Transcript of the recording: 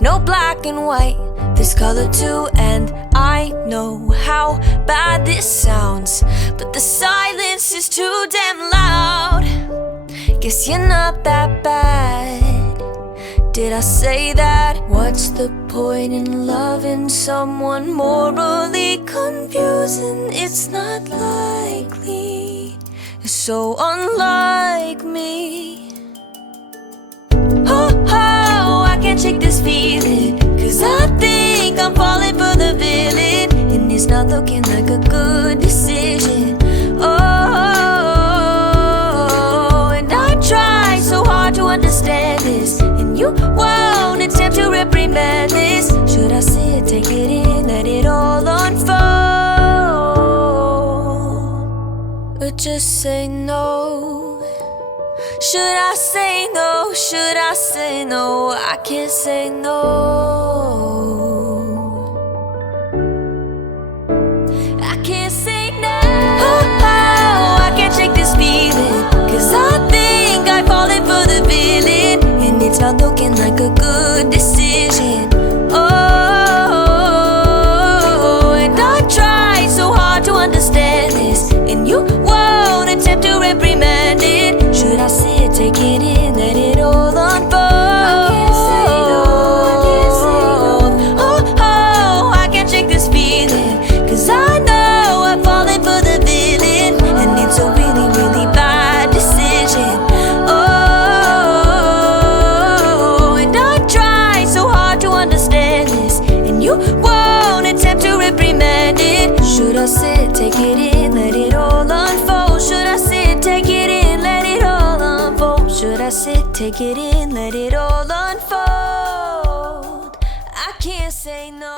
no black and white, there's color too. And I know how bad this sounds, but the silence is too damn loud. Guess you're not that bad. Did I say that? What's the point in loving someone morally confusing? It's not likely, it's so unlike me. Oh, I can't shake this feeling, 'cause I think I'm falling for the villain, and it's not looking like a good decision. Oh, and I try so hard to understand this, and you won't attempt to reprimand this. Should I see it, take it in, let it all unfold, or just say no? Should I say no? Should I say no? I can't say no. I can't say no. Oh, I can't shake this feeling, 'cause I think I've fallen for the villain, and it's not looking like a good decision. Oh, and I try so hard to understand this, and you won't attempt to reprimand it. Should I see it, take it in, let it all unfold? I can't say no, I can't say no. Oh, I can't shake this feeling, 'cause I know I've fallen for the villain, and it's a really, really bad decision. Oh, and I try so hard to understand this, and you won't attempt to reprimand it. Should I sit, take it in, let it all unfold? Should I sit, take it in, let it all unfold? Should I sit, take it in, let it all unfold? I can't say no.